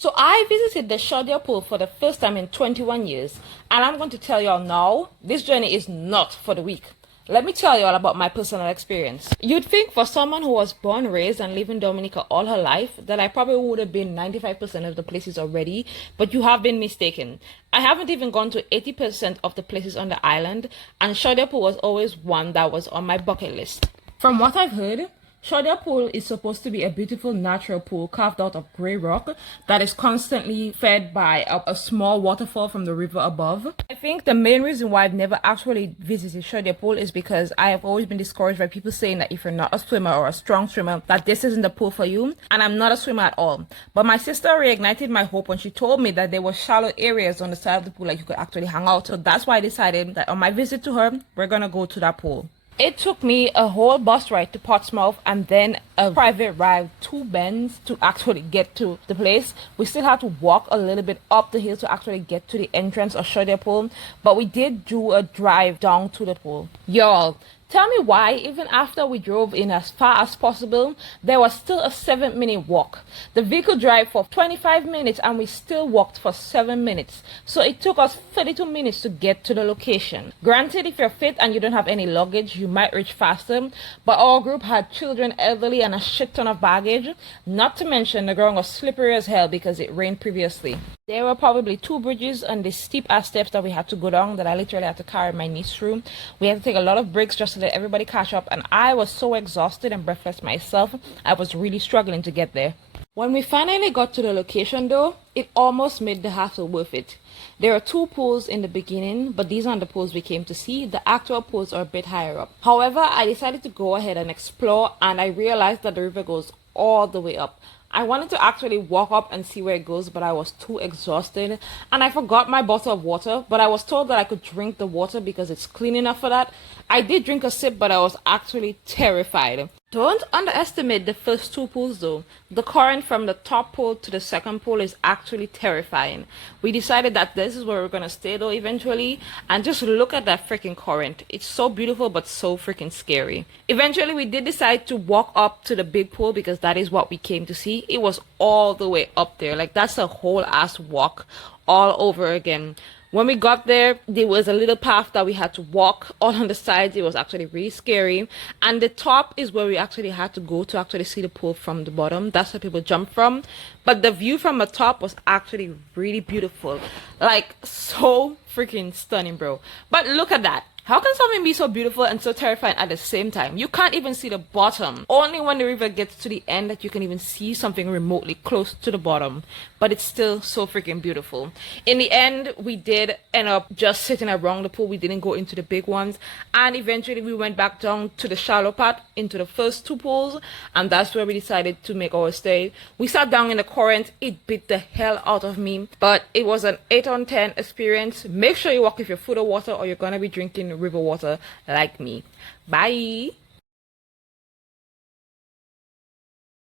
So I visited the Chaudiere Pool for the first time in 21 years, and I'm going to tell y'all now, this journey is not for the weak. Let me tell you all about my personal experience. You'd think for someone who was born, raised, and lived in Dominica all her life that I probably would have been 95% of the places already, but you have been mistaken. I haven't even gone to 80% of the places on the island, and Chaudiere Pool was always one that was on my bucket list. From what I've heard, Chaudiere Pool is supposed to be a beautiful natural pool carved out of grey rock that is constantly fed by a small waterfall from the river above. I think the main reason why I've never actually visited Chaudiere Pool is because I have always been discouraged by people saying that if you're not a swimmer or a strong swimmer, that this isn't the pool for you, and I'm not a swimmer at all. But my sister reignited my hope when she told me that there were shallow areas on the side of the pool that you could actually hang out. So that's why I decided that on my visit to her, we're gonna go to that pool. It took me a whole bus ride to Portsmouth and then a private ride to Bense to actually get to the place. We still had to walk a little bit up the hill to actually get to the entrance of Chaudiere Pool, but we did do a drive down to the pool. Y'all, tell me why, even after we drove in as far as possible, there was still a 7-minute walk. The vehicle drive for 25 minutes and we still walked for 7 minutes. So it took us 32 minutes to get to the location. Granted, if you're fit and you don't have any luggage, you might reach faster, but our group had children, elderly, and a shit ton of baggage. Not to mention the ground was slippery as hell because it rained previously. There were probably 2 bridges and the steep ass steps that we had to go down that I literally had to carry my niece through. We had to take a lot of breaks just to let everybody catch up, and I was so exhausted and breathless myself. I was really struggling to get there. When we finally got to the location though, it almost made the hassle worth it. There are 2 pools in the beginning, but these aren't the pools we came to see. The actual pools are a bit higher up. However, I decided to go ahead and explore, and I realized that the river goes all the way up. I wanted to actually walk up and see where it goes, but I was too exhausted and I forgot my bottle of water, but I was told that I could drink the water because it's clean enough for that. I did drink a sip, but I was actually terrified. Don't underestimate the first 2 pools though. The current from the top pool to the second pool is actually terrifying. We decided that this is where we're gonna stay though eventually, and just look at that freaking current. It's so beautiful but so freaking scary. Eventually we did decide to walk up to the big pool because that is what we came to see. It was all the way up there. Like, that's a whole ass walk all over again. When we got there, there was a little path that we had to walk all on the sides. It was actually really scary. And the top is where we actually had to go to actually see the pool from the bottom. That's where people jump from. But the view from the top was actually really beautiful. Like, so freaking stunning, bro. But look at that. How can something be so beautiful and so terrifying at the same time? You can't even see the bottom. Only when the river gets to the end that you can even see something remotely close to the bottom. But it's still so freaking beautiful. In the end, we did end up just sitting around the pool. We didn't go into the big ones. And eventually we went back down to the shallow part, into the first 2 pools. And that's where we decided to make our stay. We sat down in the current. It beat the hell out of me. But it was an 8 on 10 experience. Make sure you walk with your food or water, or you're going to be drinking river water like me. Bye.